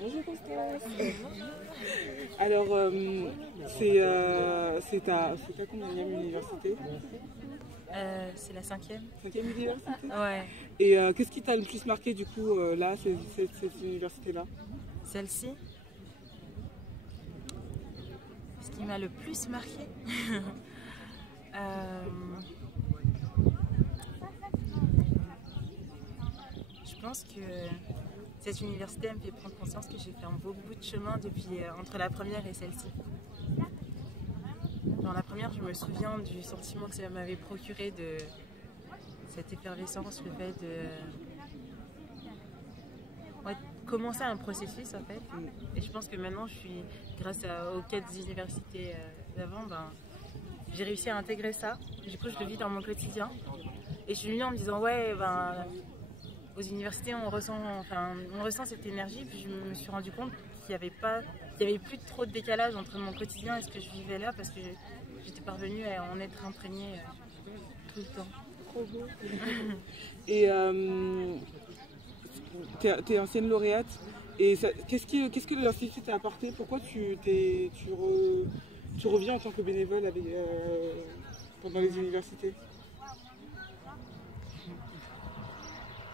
Bonjour Constance. Alors, c'est ta combien université? C'est la 5e. 5e université? Ouais. Et qu'est-ce qui t'a le plus marqué du coup là, cette université-là? Celle-ci, ce qui m'a le plus marqué, je pense que cette université me fait prendre conscience que j'ai fait un beau bout de chemin depuis entre la première et celle-ci. Dans la première, je me souviens du sentiment que ça m'avait procuré de cette effervescence, le fait de commencer un processus en fait. Et je pense que maintenant, grâce aux 4 universités d'avant, j'ai réussi à intégrer ça. Du coup, je le vis dans mon quotidien. Et je suis venue en me disant, ouais, aux universités, on ressent cette énergie. Puis je me suis rendu compte qu'il n'y avait plus trop de décalage entre mon quotidien et ce que je vivais là, parce que j'étais parvenue à en être imprégnée tout le temps. Trop beau. Et t'es ancienne lauréate. Et qu'est-ce que l'Institut t'a apporté? Pourquoi tu reviens en tant que bénévole pendant les universités?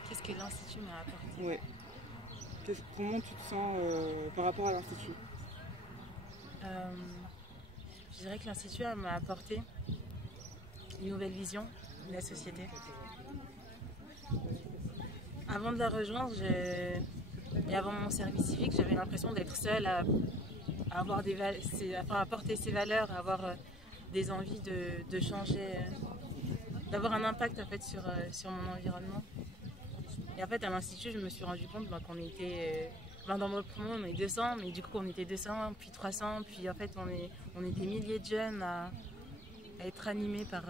Qu'est-ce que l'Institut m'a apporté? Ouais. Comment tu te sens par rapport à l'Institut? Je dirais que l'Institut m'a apporté une nouvelle vision de la société. Avant de la rejoindre, et avant mon service civique, j'avais l'impression d'être seule à porter ses valeurs, à avoir des envies de changer, d'avoir un impact en fait, sur mon environnement. Et en fait, à l'Institut, je me suis rendu compte qu'on était, dans mon promo, on est 200, mais du coup, on était 200, puis 300, puis en fait, on est des milliers de jeunes à être animés par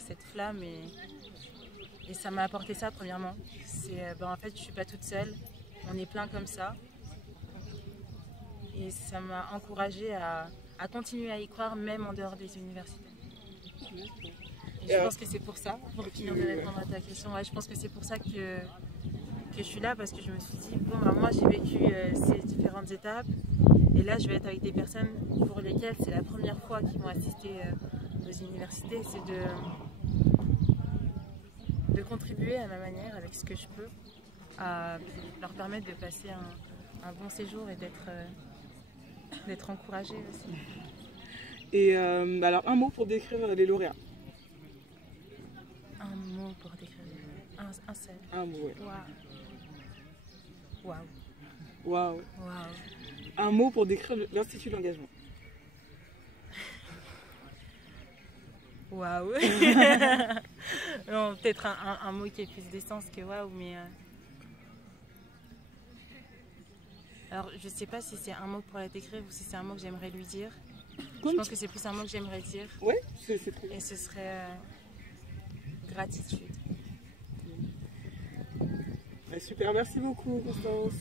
cette flamme. Et ça m'a apporté ça, premièrement. En fait, je ne suis pas toute seule, on est plein comme ça. Et ça m'a encouragée à continuer à y croire, même en dehors des universités. Et je pense que c'est pour ça, pour finir de répondre à ta question, je pense que c'est pour ça que je suis là, parce que je me suis dit, moi j'ai vécu ces différentes étapes, et là je vais être avec des personnes pour lesquelles c'est la première fois qu'ils vont assister aux universités. C'est de contribuer à ma manière, avec ce que je peux, à leur permettre de passer un bon séjour et d'être encouragés aussi. Et alors un mot pour décrire les lauréats. Un mot pour décrire un seul. Un mot, ouais. Waouh. Waouh. Waouh. Un mot pour décrire l'Institut de l'engagement. Waouh. Non, peut-être un mot qui est plus d'essence que waouh, mais alors je sais pas si c'est un mot pour la décrire ou si c'est un mot que j'aimerais lui dire. Je pense que c'est plus un mot que j'aimerais dire. Ouais, c'est très bien. Et ce serait gratitude. Super, merci beaucoup Constance.